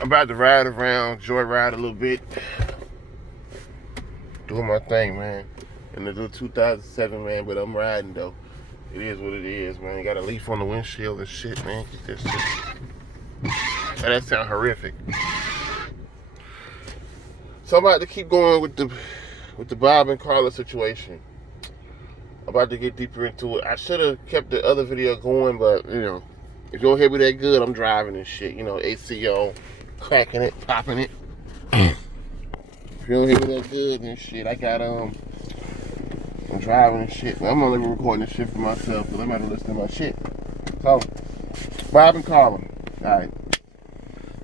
I'm about to ride around, joyride a little bit, doing my thing, man. In the little 2007, man, but I'm riding though. It is what it is, man. Got a leaf on the windshield and shit, man. Get this shit. Oh, that sounds horrific. So I'm about to keep going with the Bob and Carla situation. I'm about to get deeper into it. I should have kept the other video going, but you know, if you don't hear me that good, I'm driving and shit. You know, AC on, cracking it, popping it. If you don't hear me that good and shit, I got I'm driving and shit. But I'm only recording this shit for myself because I'm about to listen to my shit. So, Bob and Carla. Alright.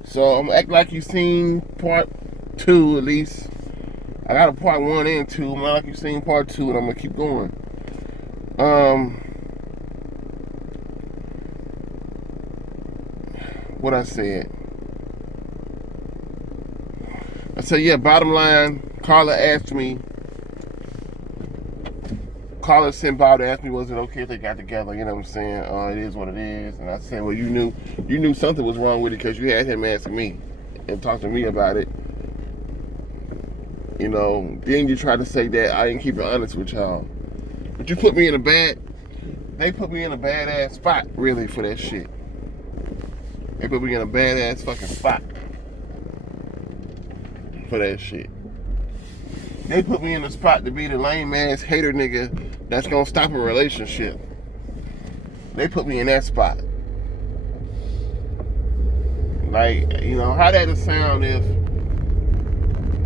So I'm gonna act like you seen part 2 at least. I got a part 1 and 2. I'm gonna act like you seen part 2 and I'm gonna keep going. What I said. I said, yeah, bottom line, Carla sent Bob to ask me, was it okay if they got together? You know what I'm saying? It is what it is. And I said, well, you knew something was wrong with it because you had him ask me and talk to me about it. You know, then you try to say that I didn't keep it honest with y'all. But they put me in a badass spot, really, for that shit. They put me in a badass fucking spot for that shit. They put me in a spot to be the lame ass hater nigga that's gonna stop a relationship. They put me in that spot. Like, you know, how that'd sound if,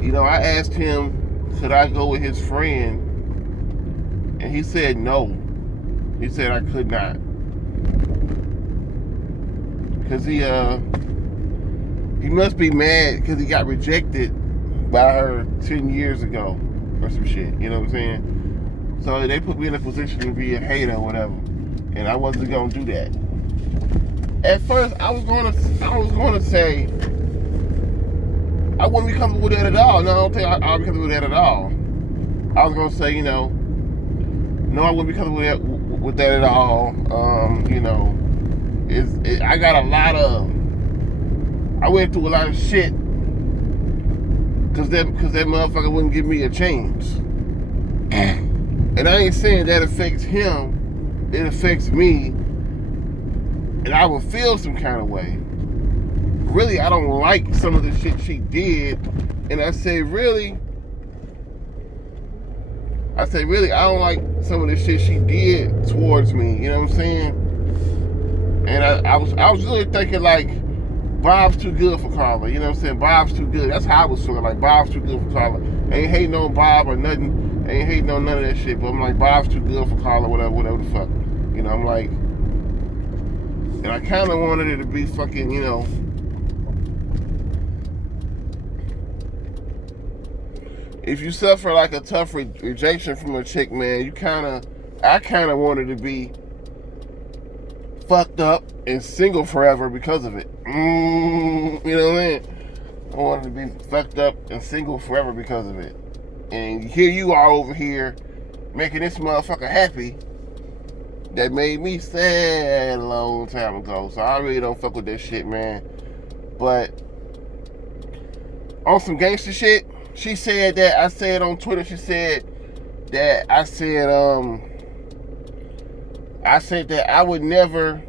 you know, I asked him, could I go with his friend? And he said no. He said I could not. Cause he must be mad because he got rejected by her 10 years ago or some shit. You know what I'm saying? So they put me in a position to be a hater or whatever. And I wasn't gonna do that. At first I was gonna say I wouldn't be comfortable with that at all. No, I don't think I'll be comfortable with that at all. I was gonna say, you know, no, I wouldn't be comfortable with that at all. You know, I went through a lot of shit because that motherfucker wouldn't give me a chance. And I ain't saying that affects him, it affects me, and I would feel some kind of way. Really, I don't like some of the shit she did, and I say really, I don't like some of the shit she did towards me, you know what I'm saying? And I was really thinking like, Bob's too good for Carla, you know what I'm saying? Bob's too good. That's how I was feeling, like Bob's too good for Carla. Ain't hating on Bob or nothing, ain't hating on none of that shit, but I'm like, Bob's too good for Carla, whatever the fuck. You know, I'm like, and I kind of wanted it to be fucking, you know, if you suffer like a tough rejection from a chick, man, I kind of wanted to be fucked up and single forever because of it. You know what I mean? I wanted to be fucked up and single forever because of it. And here you are over here making this motherfucker happy that made me sad a long time ago. So I really don't fuck with that shit, man. But on some gangster shit, she said that I said on Twitter, she said that I said that I would never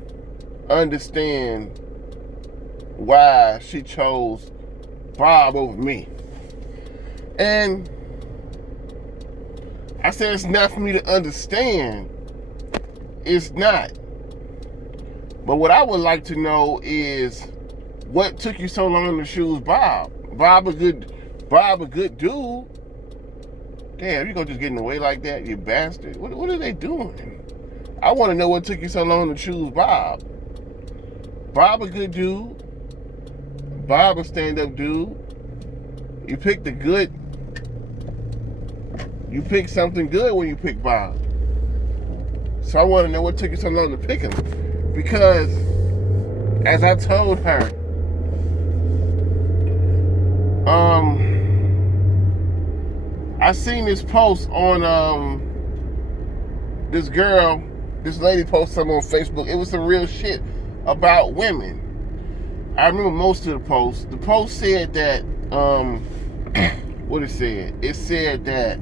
understand why she chose Bob over me. And I said it's not for me to understand. It's not. But what I would like to know is what took you so long to choose Bob? Bob a good dude. Damn, you gonna just get in the way like that, you bastard. What are they doing? I want to know what took you so long to choose Bob. Bob a good dude. Bob a stand-up dude. You picked something good when you picked Bob. So I want to know what took you so long to pick him. Because, as I told her, I seen this post on, this lady posted something on Facebook. It was some real shit about women. I remember most of the post. The post said that, what it said? It said that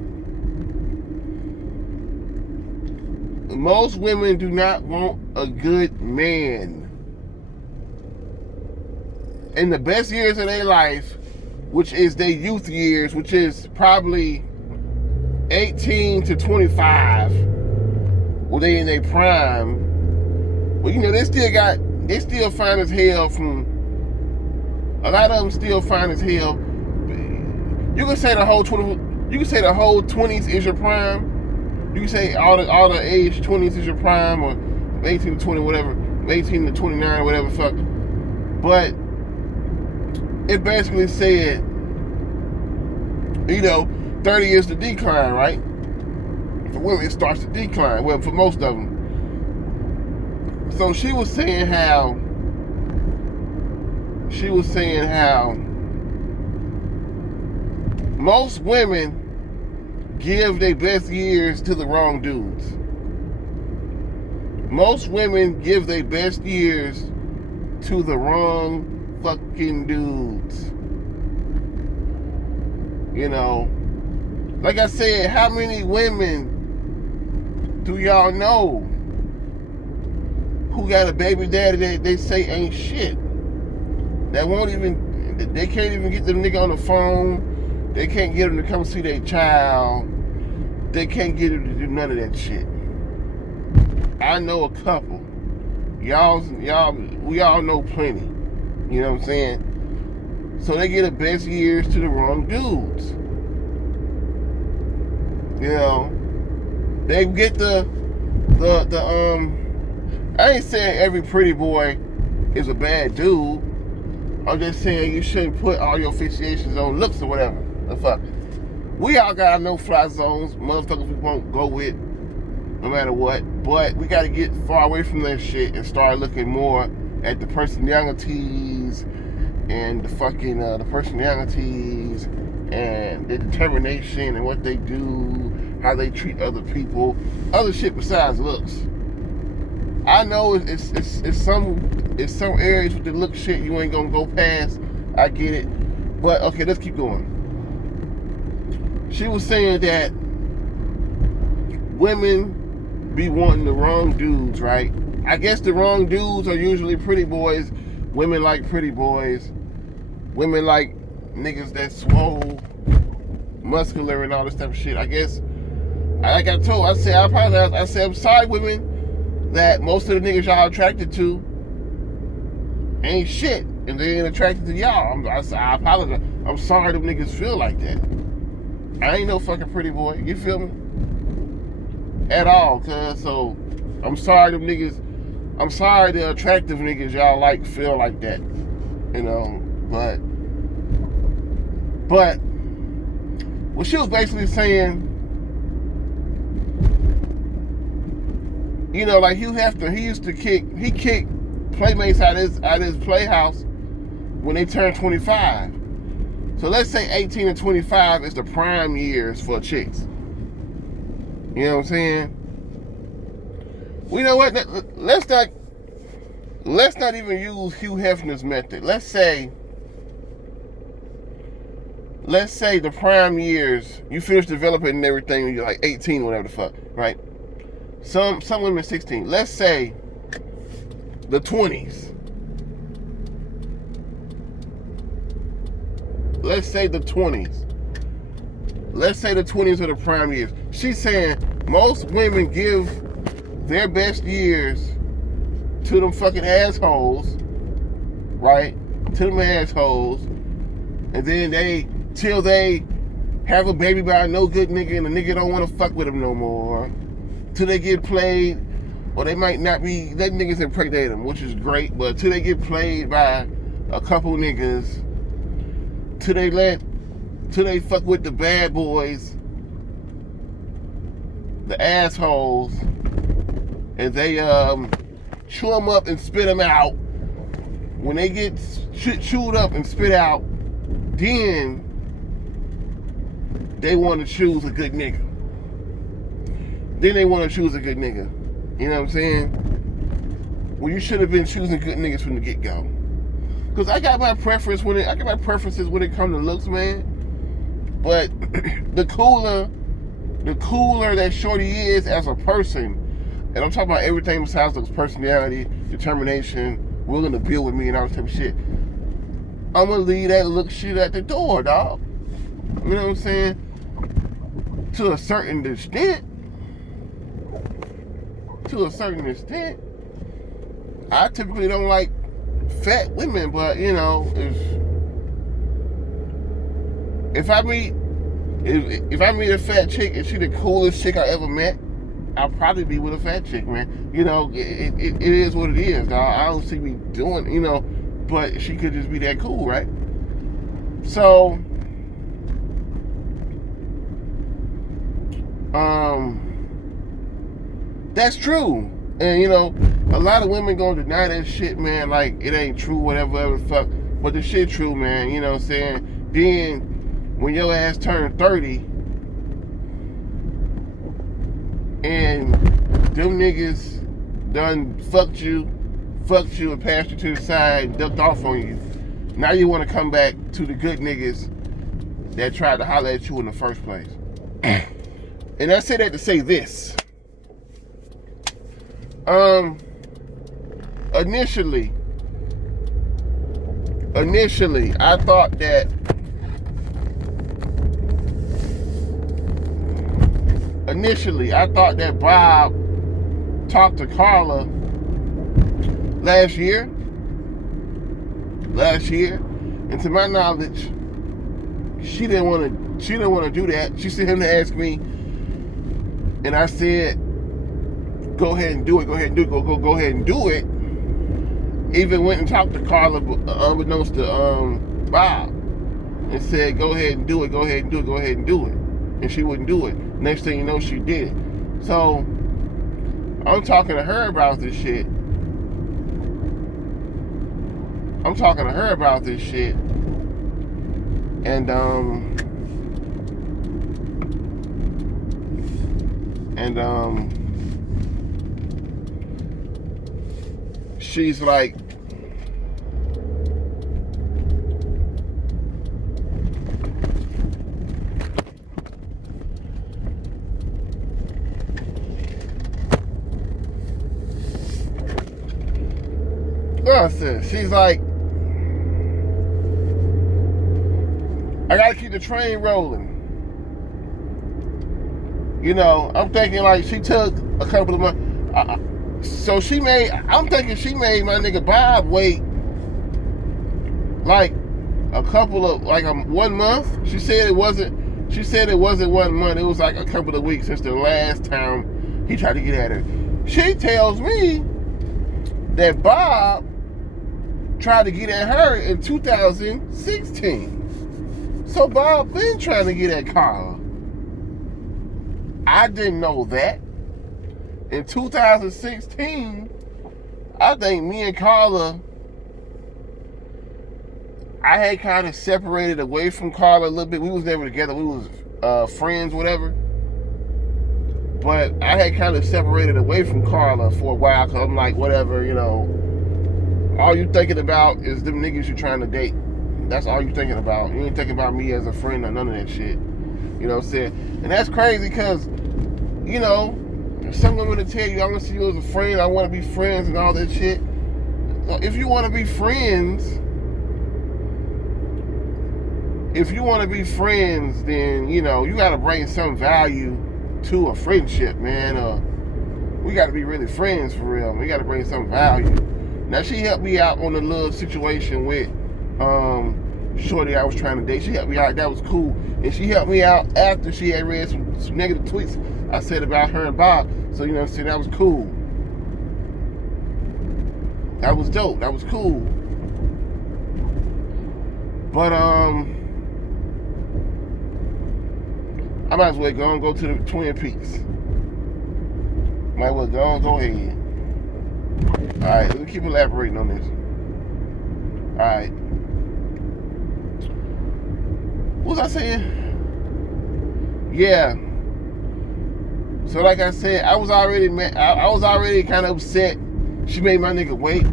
most women do not want a good man. In the best years of their life, which is their youth years, which is probably 18 to 25, well, they in their prime. Well, you know, they still fine as hell from, a lot of them still fine as hell. You can say the whole 20s is your prime. You can say all the age 20s is your prime, or 18 to 20, whatever, 18 to 29, whatever fuck. But it basically said, you know, 30 is the decline, right? For women, it starts to decline. Well, for most of them. So she was saying how most women give their best years to the wrong dudes. Most women give their best years to the wrong fucking dudes. You know, like I said, how many women do y'all know who got a baby daddy that they say ain't shit? That won't even, they can't even get the nigga on the phone. They can't get him to come see their child. They can't get him to do none of that shit. I know a couple. We all know plenty. You know what I'm saying? So they get the best years to the wrong dudes. You know, they get the I ain't saying every pretty boy is a bad dude. I'm just saying you shouldn't put all your fixations on looks or whatever. The fuck. We all got our no-fly zones, motherfuckers we won't go with, no matter what. But we gotta get far away from that shit and start looking more at the personalities and the fucking the personalities and the determination and what they do, how they treat other people, other shit besides looks. I know it's some areas with the look shit you ain't gonna go past. I get it, but okay, let's keep going. She was saying that women be wanting the wrong dudes, right? I guess the wrong dudes are usually pretty boys. Women like pretty boys. Women like niggas that's swole, muscular, and all this type of shit. I guess, like I told, I said I'm sorry, women, that most of the niggas y'all attracted to ain't shit, and they ain't attracted to y'all. I apologize. I'm sorry them niggas feel like that. I ain't no fucking pretty boy. You feel me? At all, cuz. So, I'm sorry them niggas. I'm sorry the attractive niggas y'all like feel like that. You know, but what she was basically saying, you know, like he kicked playmates out of his playhouse when they turned 25. So let's say 18 and 25 is the prime years for chicks. You know what I'm saying? Well, you know what? Let's not even use Hugh Hefner's method. Let's say the prime years, you finish developing and everything when you're like 18 or whatever the fuck, right? Some women 16. Let's say the 20s. Let's say the 20s. Let's say the 20s are the prime years. She's saying most women give their best years to them fucking assholes, right? To them assholes. And then till they have a baby by a no good nigga and the nigga don't want to fuck with them no more. Till they get played, or they might not be, let niggas impregnate them, which is great, but till they get played by a couple niggas, till they fuck with the bad boys, the assholes, and they chew them up and spit them out. When they get chewed up and spit out, then they want to choose a good nigga. You know what I'm saying? Well, you should have been choosing good niggas from the get-go. Cause I got my preferences when it comes to looks, man. But the cooler that shorty is as a person, and I'm talking about everything besides looks, personality, determination, willing to build with me and all this type of shit, I'm gonna leave that look shit at the door, dog. You know what I'm saying? To a certain extent. I typically don't like fat women, but you know, if I meet a fat chick and she the coolest chick I ever met, I'll probably be with a fat chick, man. You know, it is what it is, dog. I don't see me doing, you know, but she could just be that cool, right? So, that's true. And you know, a lot of women gonna deny that shit, man, like it ain't true, whatever the fuck. But the shit true, man, you know what I'm saying? Then when your ass turned 30 and them niggas done fucked you and passed you to the side and ducked off on you, now you wanna come back to the good niggas that tried to holler at you in the first place. And I say that to say this. Initially, I thought that Bob talked to Carla last year, and to my knowledge, she didn't want to do that. She sent him to ask me, and I said, go ahead and do it. Go ahead and do it. Even went and talked to Carla, unbeknownst to Bob, and said, go ahead and do it. And she wouldn't do it. Next thing you know, she did it. So I'm talking to her about this shit. And she's like, she's like, I gotta keep the train rolling. You know, I'm thinking like she took a couple of months. So I'm thinking she made my nigga Bob wait like a couple of, like 1 month. She said it wasn't 1 month. It was like a couple of weeks since the last time he tried to get at her. She tells me that Bob tried to get at her in 2016. So Bob been trying to get at Carla. I didn't know that. In 2016, I think me and Carla, I had kind of separated away from Carla a little bit. We was never together. We was friends, whatever. But I had kind of separated away from Carla for a while because I'm like, whatever, you know. All you thinking about is them niggas you trying to date. That's all you thinking about. You ain't thinking about me as a friend or none of that shit. You know what I'm saying? And that's crazy because, you know, some women will tell you, I want to see you as a friend, I want to be friends and all that shit. If you want to be friends, then, you know, you got to bring some value to a friendship, man. We got to be really friends for real. We got to bring some value. Now, she helped me out on a little situation with shorty I was trying to date. She helped me out. That was cool. And she helped me out after she had read some negative tweets I said about her and Bob. So, you know what I'm saying? That was cool. That was dope. That was cool. But, I might as well go to the Twin Peaks. Might as well go ahead. Alright, let me keep elaborating on this. Alright. What was I saying? Yeah. So like I said, I was already kind of upset. She made my nigga wait.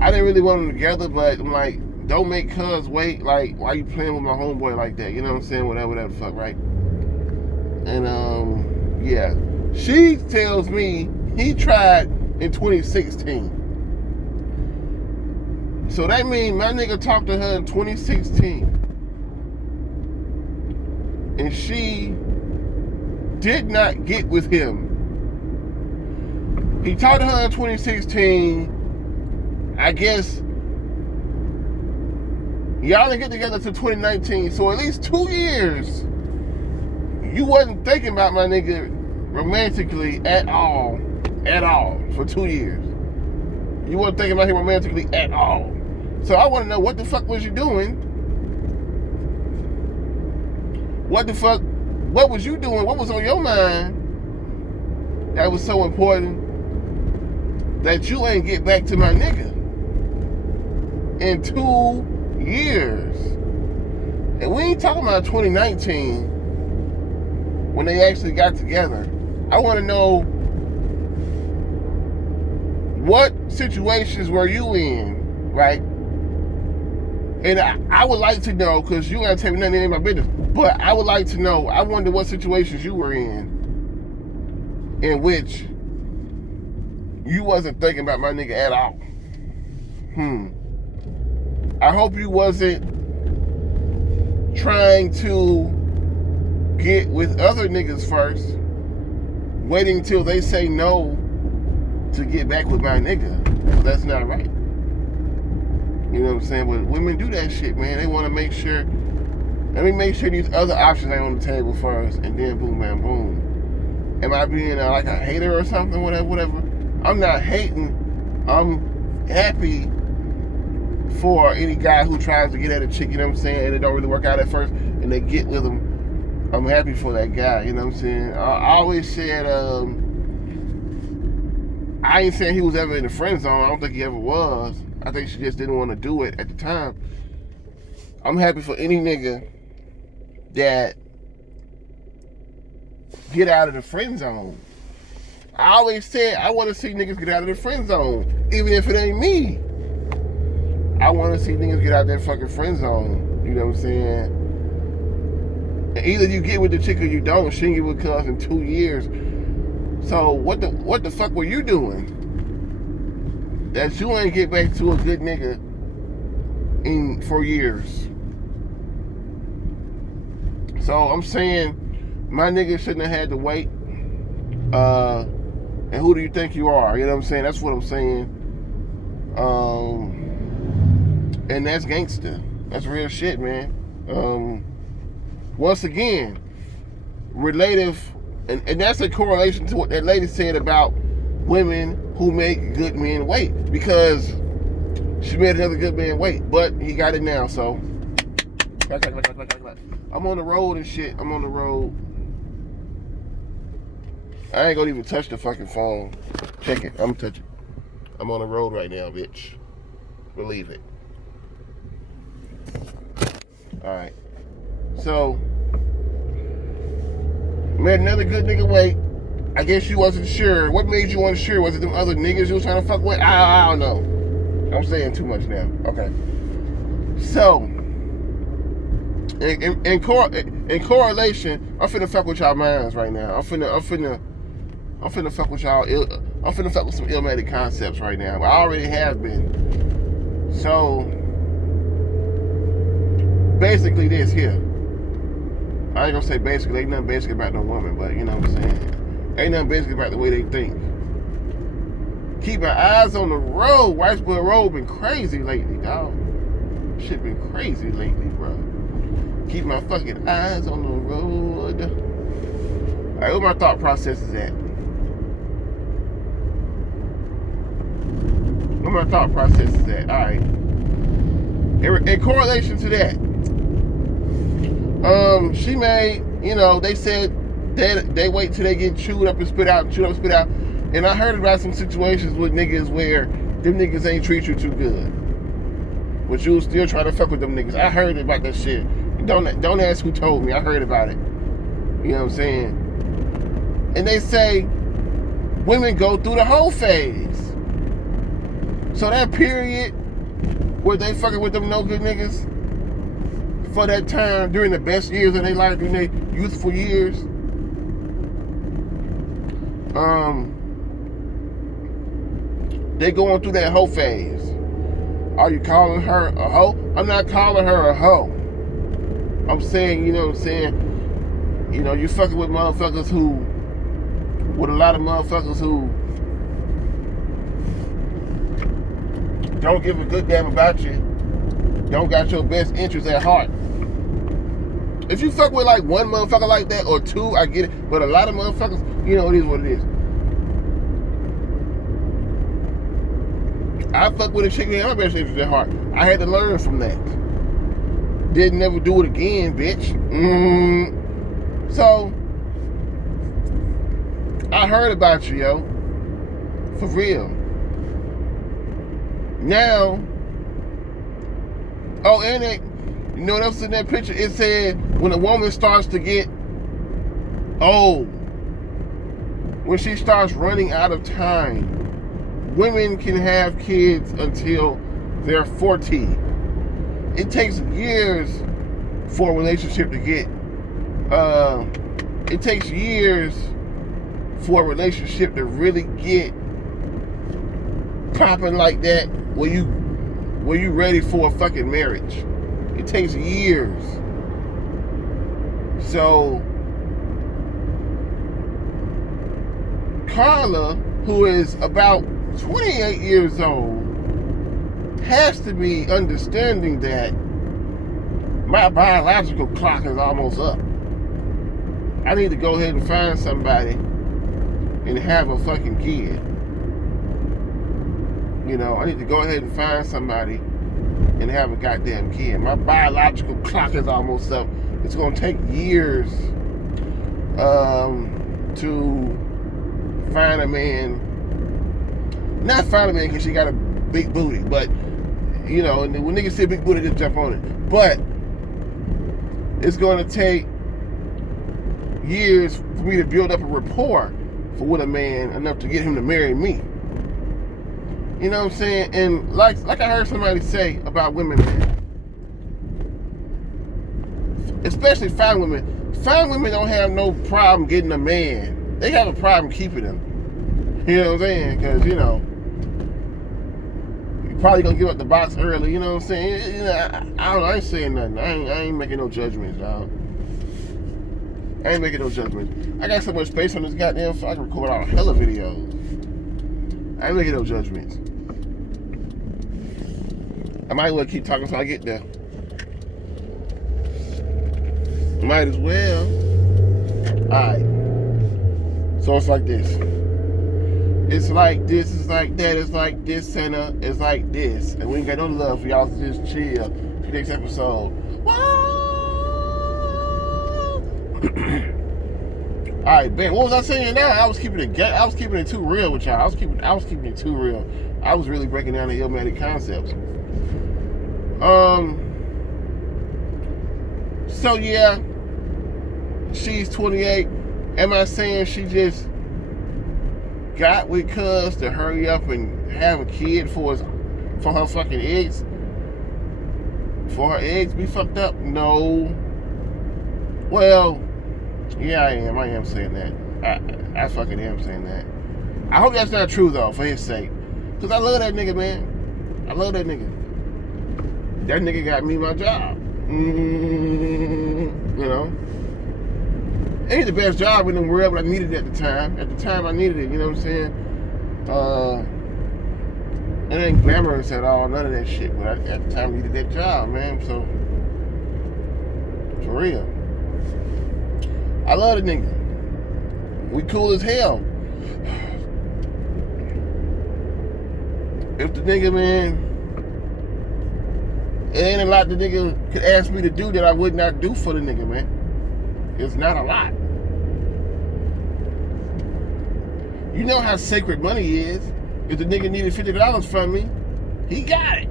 I didn't really want them together, but I'm like, don't make cuz wait. Like, why you playing with my homeboy like that? You know what I'm saying? Whatever the fuck, right? And yeah. She tells me he tried in 2016. So that means my nigga talked to her in 2016. And she did not get with him. He talked to her in 2016. I guess y'all didn't get together until 2019. So at least 2 years, you wasn't thinking about my nigga romantically at all. At all. For 2 years. You wasn't thinking about him romantically at all. So I want to know, what the fuck was you doing? What the fuck? What was you doing? What was on your mind that was so important that you ain't get back to my nigga in 2 years? And we ain't talking about 2019 when they actually got together. I want to know, what situations were you in, right? And I would like to know, because you ain't tell me nothing in my business, but I would like to know, I wonder what situations you were in which you wasn't thinking about my nigga at all. I hope you wasn't trying to get with other niggas first, waiting till they say no to get back with my nigga. That's not right. You know what I'm saying? But women do that shit, man. They want to make sure, let me make sure these other options ain't on the table first, and then boom, bam, boom. Am I being like a hater or something? Whatever. I'm not hating. I'm happy for any guy who tries to get at a chick, you know what I'm saying, and it don't really work out at first, and they get with him. I'm happy for that guy, you know what I'm saying? I always said, I ain't saying he was ever in the friend zone. I don't think he ever was. I think she just didn't want to do it at the time. I'm happy for any nigga that get out of the friend zone. I always said I want to see niggas get out of the friend zone, even if it ain't me. I want to see niggas get out of that fucking friend zone. You know what I'm saying? And either you get with the chick or you don't. She didn't get with cuz in 2 years. So what the fuck were you doing that you ain't get back to a good nigga for years? So I'm saying my nigga shouldn't have had to wait. And who do you think you are? You know what I'm saying? That's what I'm saying. And that's gangster. That's real shit, man. Once again, relative, and that's a correlation to what that lady said about women who make good men wait, because she made another good man wait, but he got it now. So I'm on the road and shit. I'm on the road. I ain't gonna even touch the fucking phone. Check it. I'm touching. I'm on the road right now, bitch. Believe it. Alright. So, made another good nigga wait. I guess you wasn't sure. What made you unsure? Was it them other niggas you was trying to fuck with? I don't know. I'm saying too much now. Okay. So, in correlation, I'm finna fuck with y'all minds right now. I'm finna fuck with y'all. I'm finna fuck with some illmatic concepts right now. I already have been. So, basically this here. I ain't gonna say basically. Ain't nothing basic about no woman, but you know what I'm saying. Ain't nothing basic about the way they think. Keep my eyes on the road. Whitesboro Road been crazy lately, dog. Shit been crazy lately, bro. Keep my fucking eyes on the road. Alright, where my thought process is at? Where my thought process is at? Alright. In correlation to that, she made, you know, they said they wait till they get chewed up and spit out. And I heard about some situations with niggas where them niggas ain't treat you too good, but you still try to fuck with them niggas. I heard about that shit. Don't ask who told me. I heard about it. You know what I'm saying? And they say women go through the whole phase. So that period Were they fucking with them no good niggas for that time during the best years of their life, during their youthful years? They going through that hoe phase. Are you calling her a hoe? I'm not calling her a hoe. I'm saying, you know what I'm saying? You know, you fucking with motherfuckers who, with a lot of motherfuckers who don't give a good damn about you, don't got your best interests at heart. If you fuck with like one motherfucker like that or two, I get it. But a lot of motherfuckers, you know, it is what it is. I fuck with a chick that had my best interests at heart. I had to learn from that. Didn't never do it again, bitch. So, I heard about you, yo. For real. Now, oh, and it, you know what else in that picture? It said when a woman starts to get old, when she starts running out of time, women can have kids until they're 40. It takes years for a relationship to get, it takes years for a relationship to really get popping like that where you ready for a fucking marriage. It takes years. So Carla, who is about 28 years old, has to be understanding that my biological clock is almost up. I need to go ahead and find somebody and have a fucking kid. You know, I need to go ahead and find somebody and have a goddamn kid. My biological clock is almost up. It's gonna take years to find a man. Not find a man because she got a big booty, but you know, and when niggas say big booty, just jump on it. But it's gonna take years for me to build up a rapport with a man enough to get him to marry me. You know what I'm saying? And like I heard somebody say about women, especially fine women. Fine women don't have no problem getting a man. They have a problem keeping him. You know what I'm saying? Because, you know, you're probably going to give up the box early. You know what I'm saying? You know, I don't know. I ain't saying nothing. I ain't making no judgments, dog. I ain't making no judgments. I got so much space on this goddamn phone, I can record all hella videos. I ain't making no judgments. I might as well keep talking until I get there. Might as well. Alright. So it's like this. It's like this, it's like that, it's like this, center, it's like this. And we ain't got no love for y'all, so just chill. Next episode. Alright, Ben, what was I saying now? I was keeping it too real with y'all. I was keeping it too real. I was really breaking down the Illmatic concepts. So yeah, she's 28. Am I saying she just got with cuz to hurry up and have a kid for her fucking eggs? For her eggs be fucked up? No. Well, yeah, I am saying that. I fucking am saying that. I hope that's not true though, for his sake. Cause I love that nigga, man. I love that nigga. That nigga got me my job. You know? Ain't the best job in the world, but I needed it at the time. At the time, I needed it, you know what I'm saying? It ain't glamorous at all, none of that shit, but at the time, I needed that job, man, so, for real. I love the nigga. We cool as hell. If the nigga, man, it ain't a lot the nigga could ask me to do that I would not do for the nigga, man. It's not a lot. You know how sacred money is. If the nigga needed $50 from me, he got it.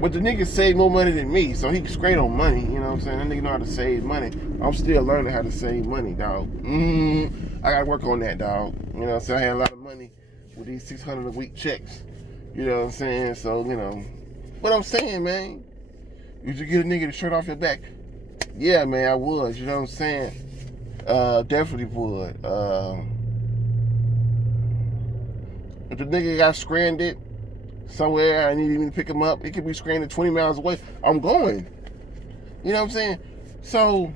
But the nigga saved more money than me, so he's great on money, you know what I'm saying? That nigga know how to save money. I'm still learning how to save money, dog. I gotta work on that, dog. You know what I'm saying? I had a lot of money with these $600 a week checks. You know what I'm saying? So, you know. What I'm saying, man, would you get a nigga the shirt off your back? Yeah, man, I would. You know what I'm saying? Definitely would. If the nigga got stranded somewhere, I need me to pick him up. It could be stranded 20 miles away. I'm going. You know what I'm saying? So,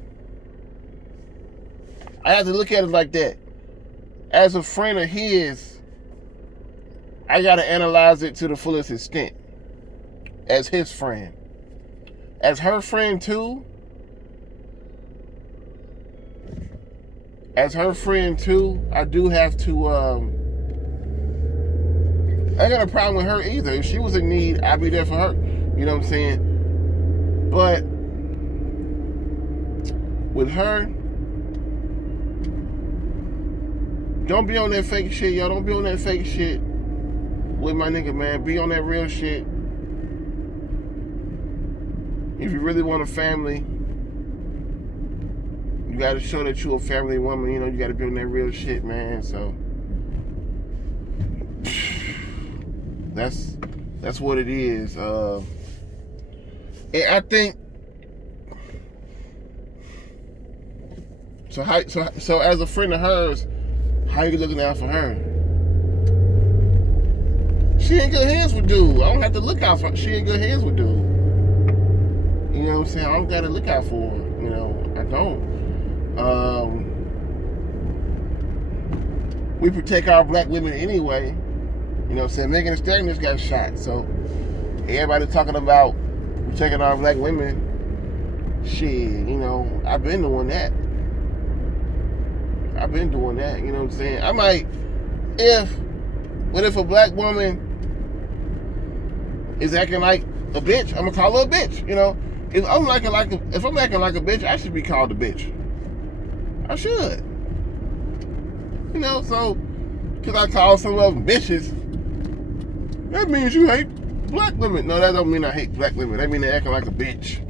I have to look at it like that. As a friend of his, I got to analyze it to the fullest extent. As his friend. As her friend too. As her friend too, I do have to, I ain't got a problem with her either. If she was in need, I'd be there for her. You know what I'm saying? But with her, don't be on that fake shit, y'all. Don't be on that fake shit with my nigga, man. Be on that real shit. If you really want a family, you gotta show that you a family woman. You know, you gotta be on that real shit, man. So that's what it is. And I think so as a friend of hers, how you looking out for her? She in good hands with dude. I don't have to look out for her. She in good hands with dude. You know what I'm saying? I don't gotta look out for her. You know, I don't. We protect our black women anyway. You know what I'm saying? Megan Thee Stallion just got shot. So everybody talking about protecting our black women. Shit, you know, I've been doing that. You know what I'm saying? I might, if a black woman is acting like a bitch, I'm gonna call her a bitch. You know, if I'm acting like a bitch, I should be called a bitch. I should. You know, so because I call some of them bitches, that means you hate black women. No, that don't mean I hate black women. That mean they acting like a bitch.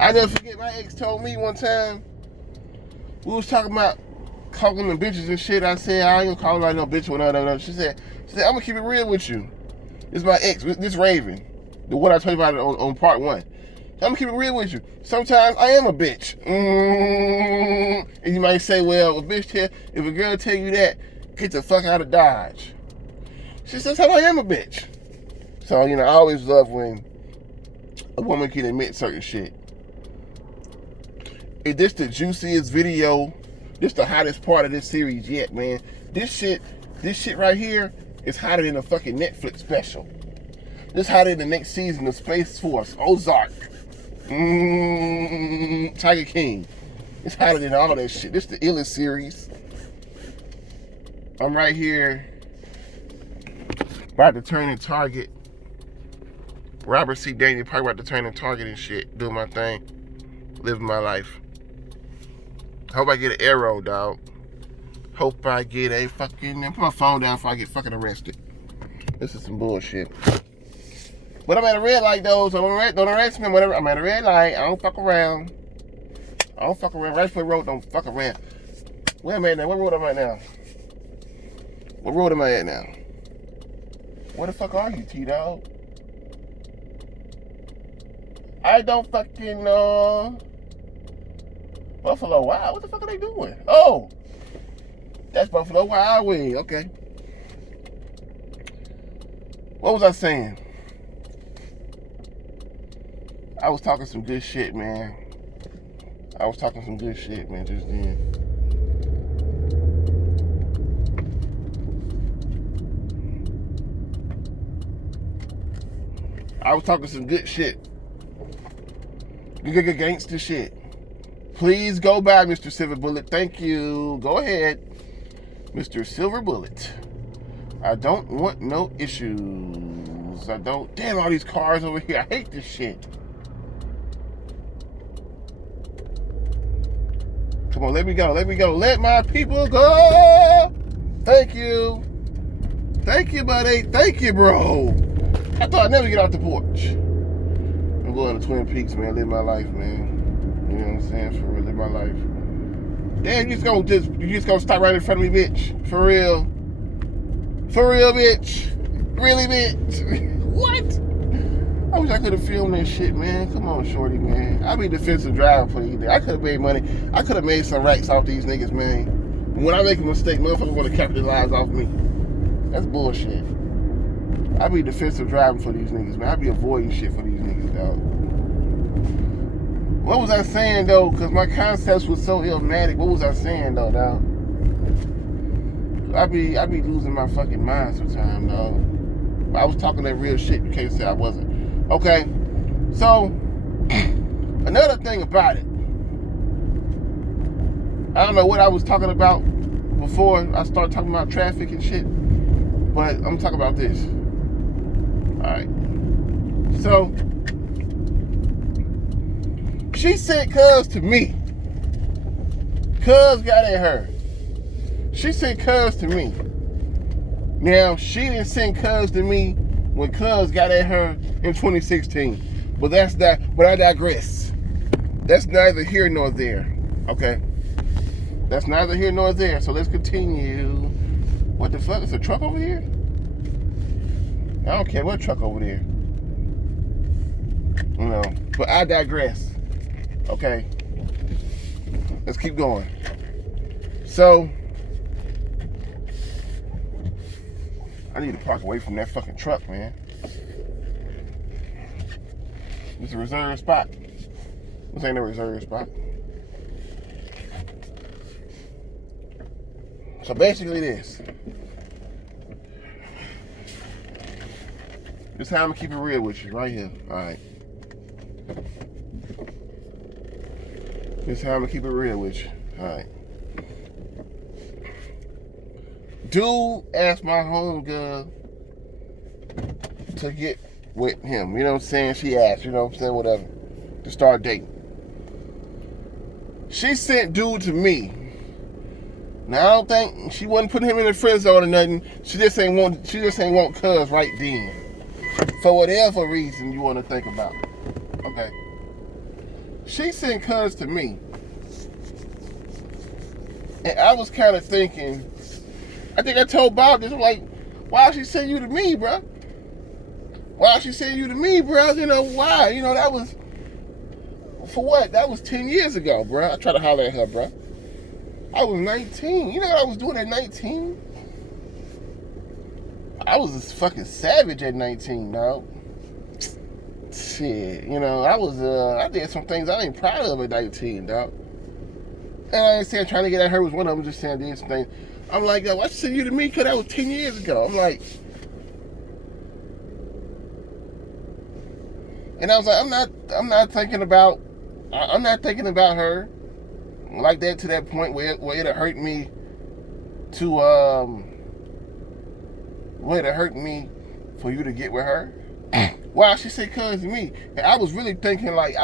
I never forget, my ex told me one time, we was talking about calling them bitches and shit. I said, I ain't gonna call her no bitch or no. She said, I'm gonna keep it real with you. This is my ex, this Raven, the one I told you about on part 1. I'm gonna keep it real with you. Sometimes I am a bitch. And you might say, well, a bitch here, if a girl tell you that, get the fuck out of Dodge. She says, I am a bitch. So, you know, I always love when a woman can admit certain shit. Is this the juiciest video? This the hottest part of this series yet, man. This shit right here is hotter than a fucking Netflix special. This hotter than the next season of Space Force, Ozark, Tiger King. It's hotter than all that shit. This is the illest series. I'm right here, about to turn in Target. Robert C. Daniel probably about to turn in Target and shit. Doing my thing. Living my life. Hope I get an arrow, dog. Hope I get a fucking... Put my phone down before I get fucking arrested. This is some bullshit. But I'm at a red light, though, so don't arrest me. Whatever. I'm at a red light. I don't fuck around. Right foot road, don't fuck around. Where am I at now? What road am I at now? What road am I at now? Where the fuck are you, T-Dog? I don't fucking know. Buffalo Wild. What the fuck are they doing? Oh, that's Buffalo Wild Wing. Okay. What was I saying? I was talking some good shit, man. Just then. I was talking some good shit. Good gangster shit. Please go by, Mr. Silver Bullet. Thank you. Go ahead, Mr. Silver Bullet. I don't want no issues. I don't. Damn, all these cars over here. I hate this shit. Come on, let me go. Let my people go. Thank you. Thank you, buddy. Thank you, bro. I thought I'd never get out the porch. I'm going to Twin Peaks, man. Live my life, man. You know what I'm saying? For real, live my life. Damn, you just gonna stop right in front of me, bitch. For real. For real, bitch. Really, bitch. What? I wish I could have filmed that shit, man. Come on, shorty, man. I be defensive driving for these niggas. I could have made money. I could have made some racks off these niggas, man. When I make a mistake, motherfuckers want to capitalize off me. That's bullshit. I be defensive driving for these niggas, man. I be avoiding shit for these niggas, dog. What was I saying, though? Because my concepts was so illmatic. What was I saying, though, dog? I be losing my fucking mind sometimes, dog. I was talking that real shit. You can't say I wasn't. Okay, so another thing about it, I don't know what I was talking about before I started talking about traffic and shit, but I'm talking about this. Alright, so she sent Cuz to me. Cuz got at her. She sent Cuz to me. Now, she didn't send Cuz to me when Cuz got at her in 2016. But that's that. But I digress. That's neither here nor there. Okay? That's neither here nor there. So let's continue. What the fuck? Is a truck over here? I don't care what truck over there. You know. But I digress. Okay? Let's keep going. So I need to park away from that fucking truck, man. It's a reserved spot. This ain't a reserved spot. So basically this is how I'm gonna keep it real with you right here. Alright. This is how I'm gonna keep it real with you. Alright. Dude asked my homegirl to get with him. You know what I'm saying? She asked, you know what I'm saying? Whatever. To start dating. She sent dude to me. Now I don't think she wasn't putting him in the friend zone or nothing. She just ain't want Cuz right then. For whatever reason you want to think about. Okay. She sent Cuz to me. And I was kind of thinking, I think I told Bob this, I'm like, why she send you to me, bro? Why she send you to me, bro? You know, why? You know, that was, for what? That was 10 years ago, bro. I tried to holler at her, bro. I was 19. You know what I was doing at 19? I was a fucking savage at 19, dog. Shit, you know, I did some things I ain't proud of at 19, dog. And I ain't saying trying to get at her was one of them, just saying I did some things. I'm like, why she send you to me? Because that was 10 years ago. I'm like, and I was like, I'm not thinking about her like that to that point where it'll hurt me for you to get with her. Why she said Cuz to me? And I was really thinking like,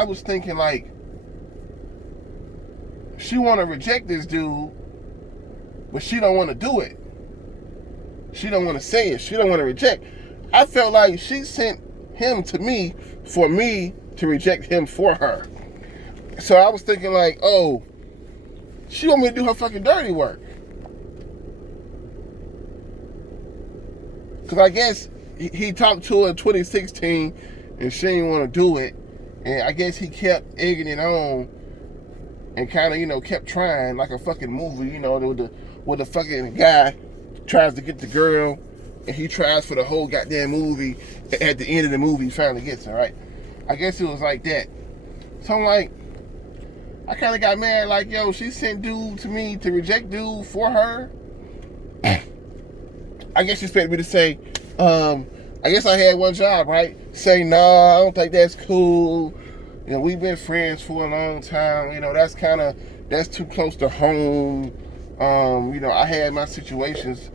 she want to reject this dude, but she don't want to do it. She don't want to say it. She don't want to reject. I felt like she sent him to me for me to reject him for her. So I was thinking like, oh, she want me to do her fucking dirty work. Because I guess he talked to her in 2016 and she didn't want to do it. And I guess he kept egging it on and kind of, you know, kept trying like a fucking movie, you know, with the fucking guy tries to get the girl and he tries for the whole goddamn movie. At the end of the movie, he finally gets her, right? I guess it was like that. So I'm like, I kind of got mad, like, yo, she sent dude to me to reject dude for her. I guess she expected me to say, I guess I had one job, right? Say, nah, I don't think that's cool. You know, we've been friends for a long time. You know, that's too close to home. You know, I had my situations.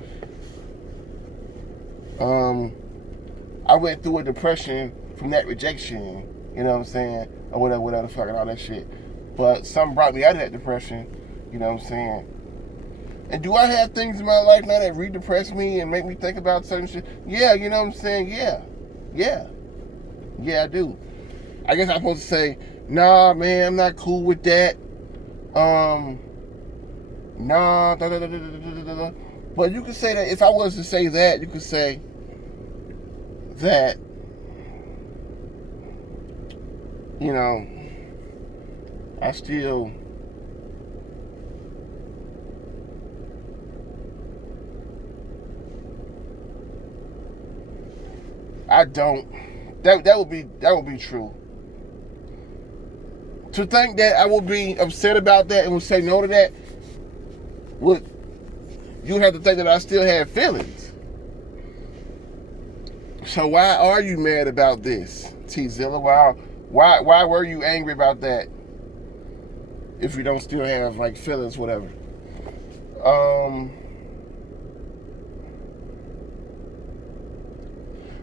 I went through a depression from that rejection, you know what I'm saying? Or whatever the fuck and all that shit. But something brought me out of that depression, you know what I'm saying? And do I have things in my life now that re-depress me and make me think about certain shit? Yeah, you know what I'm saying? Yeah, I do. I guess I'm supposed to say, nah, man, I'm not cool with that. Nah, But you could say that, if I was to say that, you could say that, you know, I still that would be true. To think that I would be upset about that and would say no to that, you have to think that I still have feelings. So why are you mad about this, T-Zilla? Why were you angry about that if you don't still have like feelings, whatever?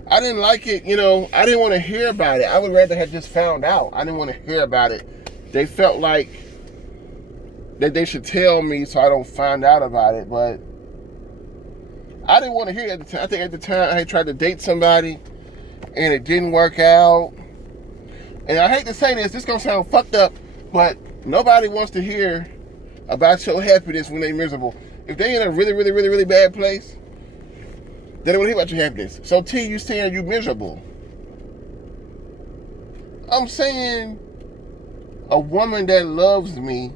I didn't like it, you know. I didn't want to hear about it. I would rather have just found out. I didn't want to hear about it. They felt like that they should tell me so I don't find out about it, but I didn't want to hear it at the time. I think at the time I had tried to date somebody and it didn't work out. And I hate to say this is gonna sound fucked up, but nobody wants to hear about your happiness when they're miserable. If they're in a really, really, really, really bad place, they don't want to hear about your happiness. So T, you saying you miserable. I'm saying a woman that loves me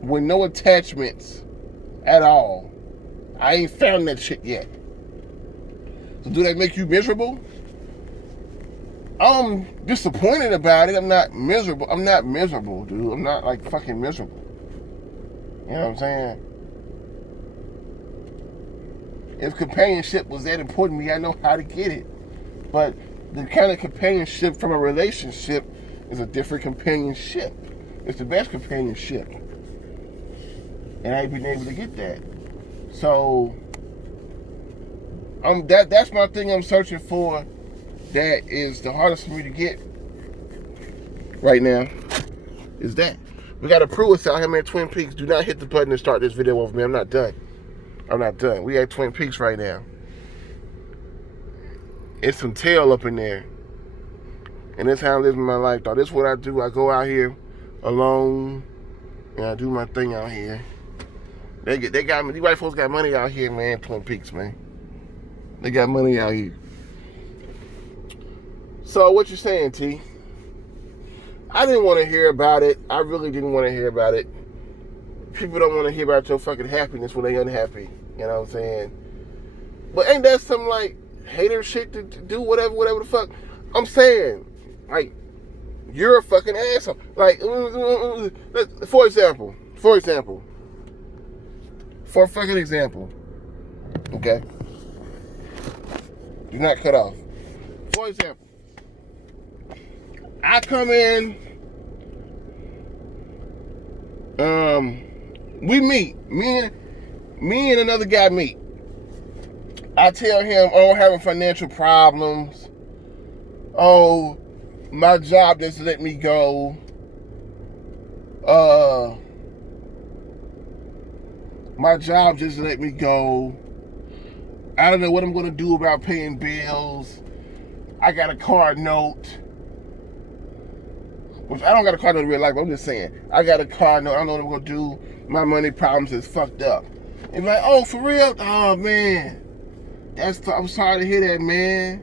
with no attachments at all. I ain't found that shit yet. So do that make you miserable? I'm disappointed about it. I'm not miserable. I'm not miserable, dude. I'm not like fucking miserable. You know what I'm saying? If companionship was that important to me, I know how to get it. But the kind of companionship from a relationship is a different companionship. It's the best companionship. And I ain't been able to get that. So that's my thing I'm searching for. That is the hardest for me to get right now. Is that. We got to prove us out here, man. Twin Peaks. Do not hit the button and start this video with me. I'm not done. We at Twin Peaks right now. It's some tail up in there. And that's how I'm living my life, though. This is what I do. I go out here alone and I do my thing out here. They got me. These white folks got money out here, man. Twin Peaks, man. They got money out here. So what you saying, T? I didn't want to hear about it. I really didn't want to hear about it. People don't want to hear about your fucking happiness when they unhappy. You know what I'm saying? But ain't that some like hater shit to do whatever the fuck? I'm saying, like, you're a fucking asshole. Like, for a fucking example. Okay? Do not cut off. For example, I come in, we meet. Me and another guy meet. I tell him, oh, I'm having financial problems. Oh, my job doesn't let me go. My job just let me go. I don't know what I'm going to do about paying bills. I got a car note. Which I don't got a car note in real life, but I'm just saying. I got a car note. I don't know what I'm going to do. My money problems is fucked up. And be like, oh, for real? Oh, man. I'm sorry to hear that, man.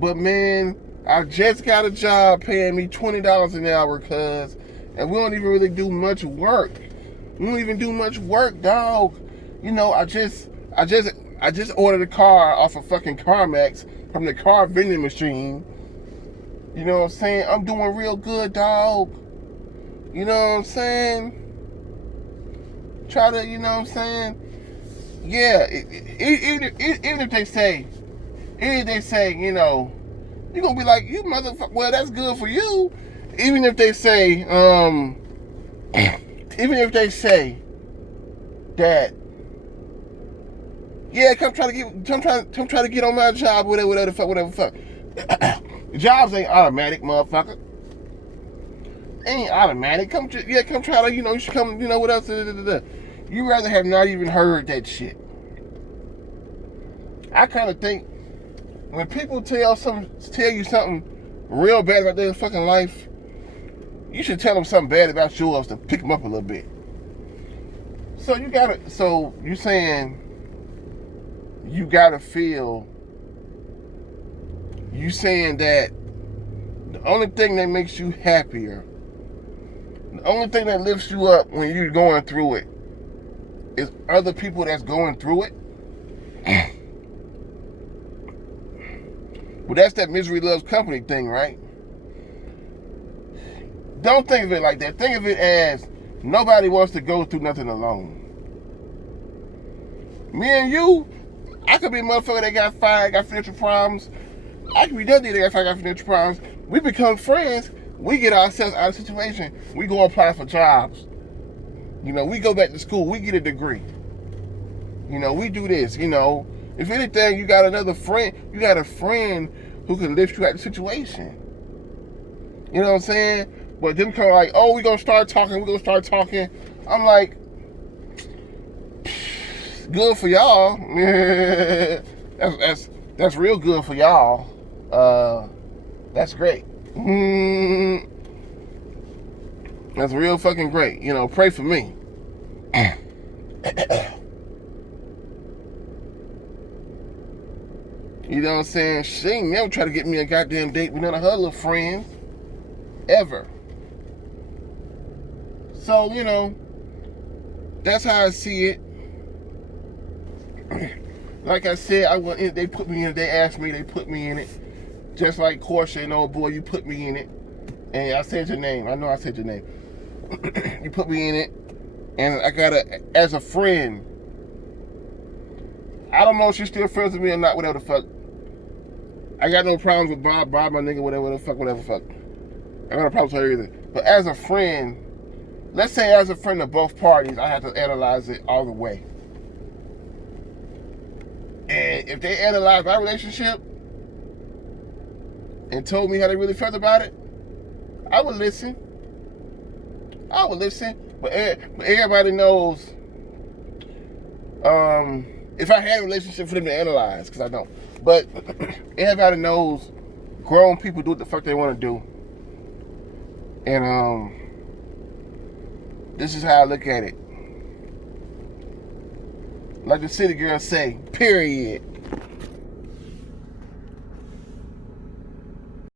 But, man, I just got a job paying me $20 an hour, cuz. And we don't even really do much work. We don't even do much work, dog. You know, I just ordered a car off of fucking CarMax from the car vending machine. You know what I'm saying? I'm doing real good, dog. You know what I'm saying? Try to, you know what I'm saying? Yeah, even if they say, you know, you're going to be like, you motherfucker, well, that's good for you. Even if they say, that, yeah, come try to get on my job, whatever the fuck. Jobs ain't automatic, motherfucker. Ain't automatic. Come try to, you know, you should come, you know, what else? You rather have not even heard that shit. I kind of think when people tell you something real bad about their fucking life, you should tell them something bad about yours to pick them up a little bit. So you gotta. So you saying you gotta feel. You saying that the only thing that makes you happier, the only thing that lifts you up when you're going through it, is other people that's going through it. Well, that's that misery loves company thing, right? Don't think of it like that. Think of it as nobody wants to go through nothing alone. Me and you, I could be a motherfucker that got fired, got financial problems. I could be that nigga that got fired, got financial problems. We become friends. We get ourselves out of the situation. We go apply for jobs. You know, we go back to school. We get a degree. You know, we do this. You know, if anything, you got another friend. You got a friend who can lift you out of the situation. You know what I'm saying? But them kind of like, oh, we're going to start talking. I'm like, good for y'all. That's real good for y'all. That's great. That's real fucking great. You know, pray for me. You know what I'm saying? She ain't never try to get me a goddamn date with none of her little friends. Ever. So, you know, that's how I see it. Like I said, they put me in it. They asked me, they put me in it. Just like Portia and old boy, you put me in it. And I said your name. I know I said your name. You put me in it. And I gotta, as a friend, I don't know if she's still friends with me or not, whatever the fuck. I got no problems with Bob, my nigga, whatever the fuck. I got no problems with her either. But as a friend, let's say as a friend of both parties, I have to analyze it all the way. And if they analyzed my relationship and told me how they really felt about it, I would listen. But everybody knows, if I had a relationship for them to analyze, because I don't. But everybody knows grown people do what the fuck they want to do. And this is how I look at it. Like the city girls say, period.